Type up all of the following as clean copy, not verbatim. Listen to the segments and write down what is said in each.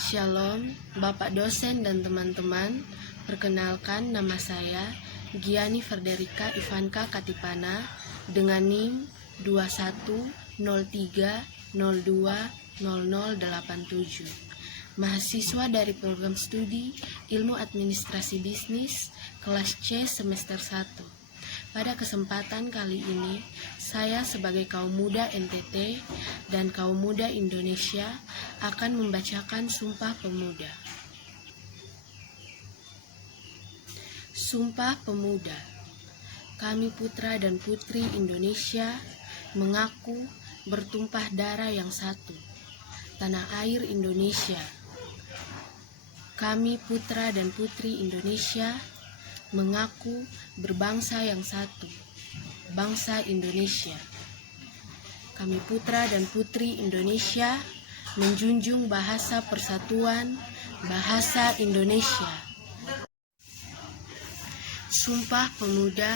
Shalom, Bapak dosen dan teman-teman. Perkenalkan, nama saya Giani Frederica Ivanka Katipana dengan NIM 2103020087. Mahasiswa dari program studi Ilmu Administrasi Bisnis kelas C semester 1. Pada kesempatan kali ini, saya sebagai kaum muda NTT dan kaum muda Indonesia akan membacakan Sumpah Pemuda. Sumpah Pemuda. Kami putra dan putri Indonesia mengaku bertumpah darah yang satu, tanah air Indonesia. Kami putra dan putri Indonesia mengaku berbangsa yang satu, bangsa Indonesia. Kami putra dan putri Indonesia menjunjung bahasa persatuan, bahasa Indonesia. Sumpah Pemuda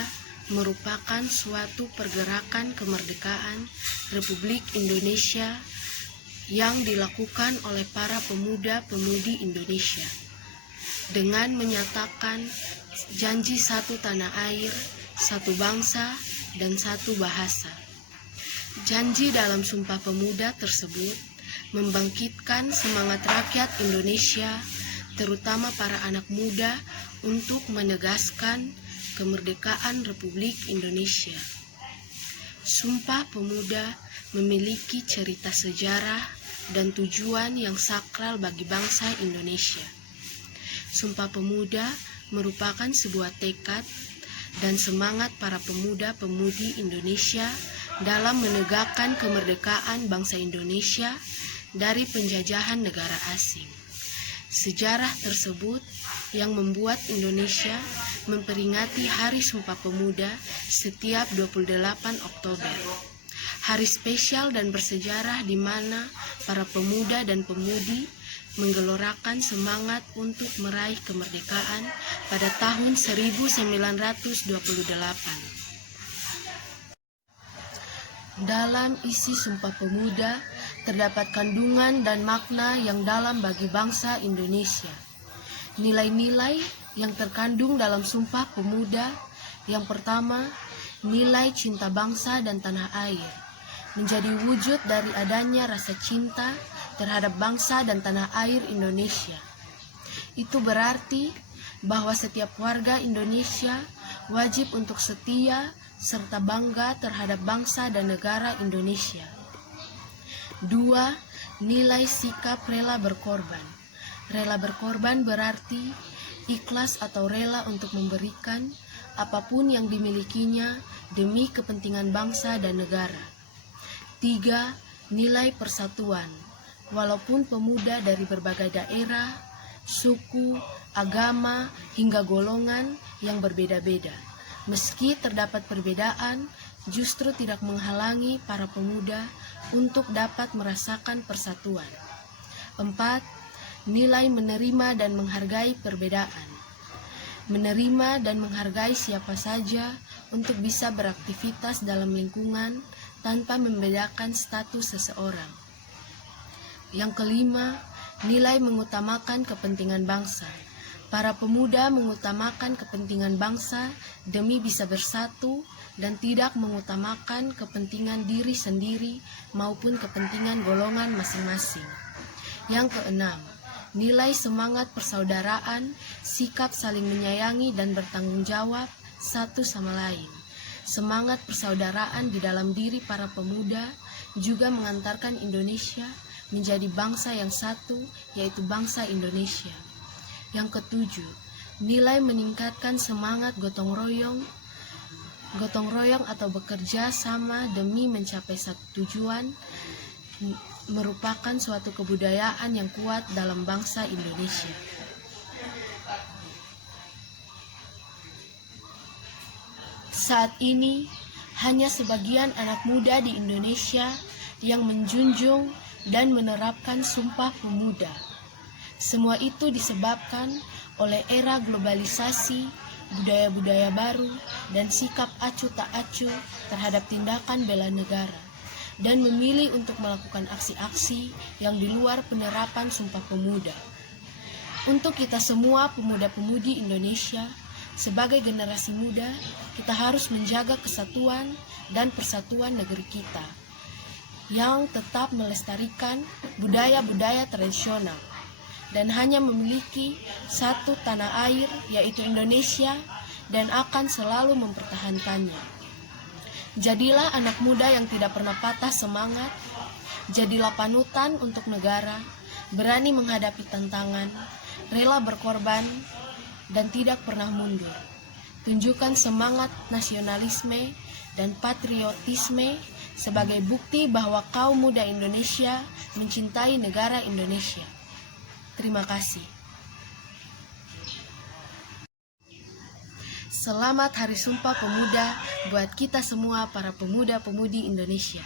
merupakan suatu pergerakan kemerdekaan Republik Indonesia yang dilakukan oleh para pemuda-pemudi Indonesia dengan menyatakan janji satu tanah air, satu bangsa, dan satu bahasa. Janji dalam Sumpah Pemuda tersebut membangkitkan semangat rakyat Indonesia, terutama para anak muda, untuk menegaskan kemerdekaan Republik Indonesia. Sumpah Pemuda memiliki cerita sejarah dan tujuan yang sakral bagi bangsa Indonesia. Sumpah Pemuda merupakan sebuah tekad dan semangat para pemuda-pemudi Indonesia dalam menegakkan kemerdekaan bangsa Indonesia dari penjajahan negara asing. Sejarah tersebut yang membuat Indonesia memperingati Hari Sumpah Pemuda setiap 28 Oktober. Hari spesial dan bersejarah di mana para pemuda dan pemudi menggelorakan semangat untuk meraih kemerdekaan pada tahun 1928. Dalam isi Sumpah Pemuda terdapat kandungan dan makna yang dalam bagi bangsa Indonesia. Nilai-nilai yang terkandung dalam Sumpah Pemuda, yang pertama, nilai cinta bangsa dan tanah air, menjadi wujud dari adanya rasa cinta terhadap bangsa dan tanah air Indonesia. Itu berarti bahwa setiap warga Indonesia wajib untuk setia serta bangga terhadap bangsa dan negara Indonesia. 2. Nilai sikap rela berkorban. Rela berkorban berarti ikhlas atau rela untuk memberikan apapun yang dimilikinya demi kepentingan bangsa dan negara. 3. Nilai persatuan. Walaupun pemuda dari berbagai daerah, suku, agama, hingga golongan yang berbeda-beda, meski terdapat perbedaan, justru tidak menghalangi para pemuda untuk dapat merasakan persatuan. 4. Nilai menerima dan menghargai perbedaan. Menerima dan menghargai siapa saja untuk bisa beraktivitas dalam lingkungan tanpa membedakan status seseorang. Yang kelima, nilai mengutamakan kepentingan bangsa. Para pemuda mengutamakan kepentingan bangsa demi bisa bersatu dan tidak mengutamakan kepentingan diri sendiri maupun kepentingan golongan masing-masing. Yang keenam, nilai semangat persaudaraan, sikap saling menyayangi dan bertanggung jawab satu sama lain. Semangat persaudaraan di dalam diri para pemuda juga mengantarkan Indonesia menjadi bangsa yang satu, yaitu bangsa Indonesia. Yang ketujuh, nilai meningkatkan semangat gotong royong atau bekerja sama demi mencapai satu tujuan merupakan suatu kebudayaan yang kuat dalam bangsa Indonesia. Saat ini, hanya sebagian anak muda di Indonesia yang menjunjung dan menerapkan Sumpah Pemuda. Semua itu disebabkan oleh era globalisasi, budaya-budaya baru, dan sikap acuh tak acuh terhadap tindakan bela negara. dan memilih untuk melakukan aksi-aksi yang di luar penerapan Sumpah Pemuda. Untuk kita semua pemuda-pemudi Indonesia, sebagai generasi muda, kita harus menjaga kesatuan dan persatuan negeri kita, yang tetap melestarikan budaya-budaya tradisional, dan hanya memiliki satu tanah air, yaitu Indonesia, dan akan selalu mempertahankannya. Jadilah anak muda yang tidak pernah patah semangat, jadilah panutan untuk negara, berani menghadapi tantangan, rela berkorban, dan tidak pernah mundur. Tunjukkan semangat nasionalisme dan patriotisme sebagai bukti bahwa kaum muda Indonesia mencintai negara Indonesia. Terima kasih. Selamat Hari Sumpah Pemuda buat kita semua para pemuda-pemudi Indonesia.